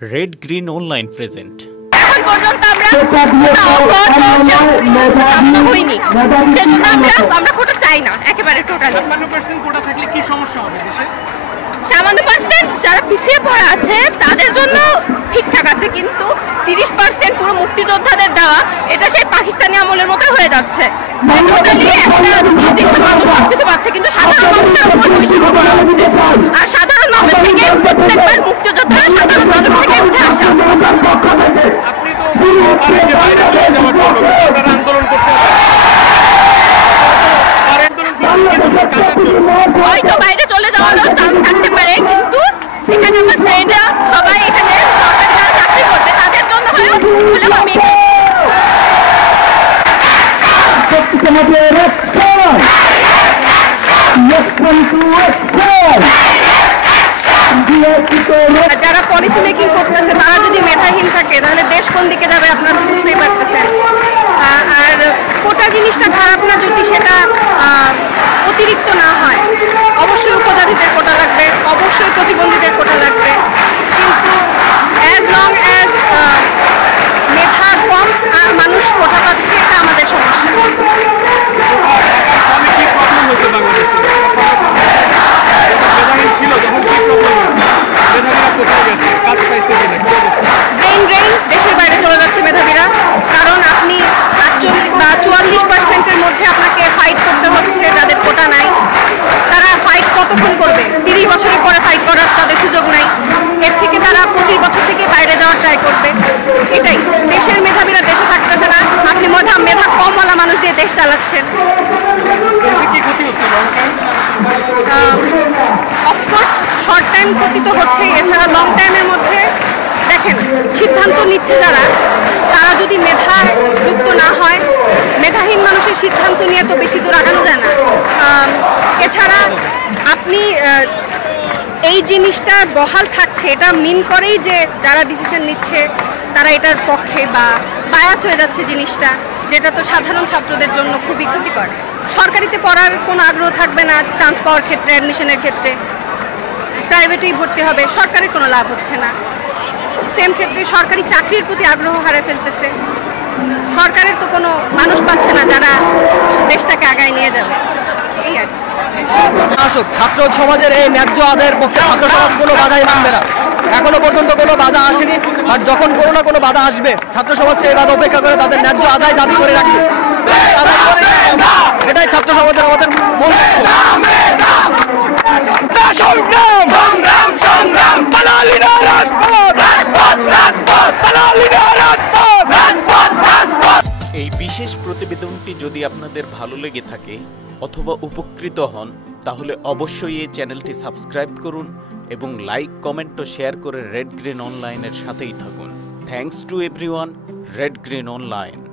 Red green online present. এখন পর্যন্ত আমরা হইনি, সেজন্য আমরা কোটা চাই না একেবারে টোটালি। ৫৫% কোটা থাকলে কি সমস্যা হবে দেশে? সামান্য পার্সেন্ট যারা পিছিয়ে পড়ে আছে তাদের জন্য ঠিকঠাক আছে, কিন্তু 30% পুরো মুক্তিযোদ্ধাদের দেওয়া এটা সেই পাকিস্তানি আমলের মতো হয়ে যাচ্ছে। টোটালি একটা নির্দিষ্ট মানুষ সবকিছু পাচ্ছে, কিন্তু সাধারণ মানুষের উপর হিসাব করা হচ্ছে। আর সাধারণ মানুষ থেকে প্রত্যেকবার মুক্তিযোদ্ধারা সাধারণ মানুষ থেকে উঠে আসা। আপনি তো পারেন যে বাইরে চলে যাওয়ার জন্য আপনারা আন্দোলন করতে হয়তো বাইরে চলে যাওয়ারও চান্স থাকতে পারে, কিন্তু এখানে আমার ফ্রেন্ডরা সবাই এখানে সরকারি যারা চাকরি করবে তাদের জন্য হলেও আমি যারা পলিসি মেকিং করতেছে তারা যদি মেধাহীন থাকে তাহলে দেশ কোন দিকে যাবে আপনারা তো বুঝতেই পারতেছেন। আর কোটা জিনিসটা খারাপ না যদি সেটা অতিরিক্ত না হয়। অবশ্যই উপজাতিদের কোটা লাগবে, অবশ্যই প্রতিবন্ধীদের কোটা লাগবে, কিন্তু অ্যাজ লং অ্যাজ মেধা কম আর মানুষ কোটা পাচ্ছে এটা আমাদের সমস্যা। ব্রেইন দেশের বাইরে চলে যাচ্ছে মেধাবীরা, কারণ আপনি 48 বা 44% মধ্যে আপনাকে ফাইট করতে হচ্ছে। যাদের কোটা নাই তারা ফাইট কতক্ষণ করবে? 30 বছরের পরে ফাইট করার তাদের সুযোগ নাই। এর থেকে তারা 25 বছর থেকে বাইরে যাওয়ার ট্রাই করবে। এটাই দেশের মেধাবীরা দেশে থাকতেছে না, আপনি মেধা কমওয়ালা মানুষ দিয়ে দেশ চালাচ্ছেন। অফকোর্স শর্ট টাইম ক্ষতি তো হচ্ছেই, এছাড়া লং টাইমের মধ্যে দেখেন সিদ্ধান্ত নিচ্ছে যারা, তারা যদি মেধা যুক্ত না হয়, মেধাহীন মানুষের সিদ্ধান্ত নিয়ে তো বেশি দূর আগানো যায় না। এছাড়া আপনি এই জিনিসটা বহাল থাকছে এটা মিন করেই যে যারা ডিসিশন নিচ্ছে তারা এটার পক্ষে বা বায়াস হয়ে যাচ্ছে জিনিসটা, যেটা তো সাধারণ ছাত্রদের জন্য খুবই ক্ষতিকর। সরকারিতে পড়ার কোনো আগ্রহ থাকবে না চান্স পাওয়ার ক্ষেত্রে, অ্যাডমিশনের ক্ষেত্রে প্রাইভেটেই ভর্তি হবে, সরকারের কোনো লাভ হচ্ছে না। সেম ক্ষেত্রে সরকারি চাকরির প্রতি আগ্রহ হারিয়ে ফেলতেছে, সরকারের তো কোনো মানুষ পাচ্ছে না যারা দেশটাকে আগায় নিয়ে যাবে। এই আর আসুক ছাত্র সমাজের এই ন্যায্য আদায়ের পক্ষে ছাত্র সমাজ কোনো বাধাই মানবে না। এখনো পর্যন্ত কোনো বাধা আসেনি, আর যখন কোনো না কোনো বাধা আসবে ছাত্র সমাজ সেই বাধা উপেক্ষা করে তাদের ন্যায্য আদায় দাবি করে রাখবে। এটাই ছাত্র সমাজের আমাদের মূল এই বিশেষ প্রতিবেদনটি যদি আপনাদের ভালো লেগে থাকে অথবা উপকৃত হন তাহলে অবশ্যই এই চ্যানেলটি সাবস্ক্রাইব করুন এবং লাইক, কমেন্ট ও শেয়ার করে রেড গ্রিন অনলাইনের সাথেই থাকুন। Thanks to everyone. Red green online.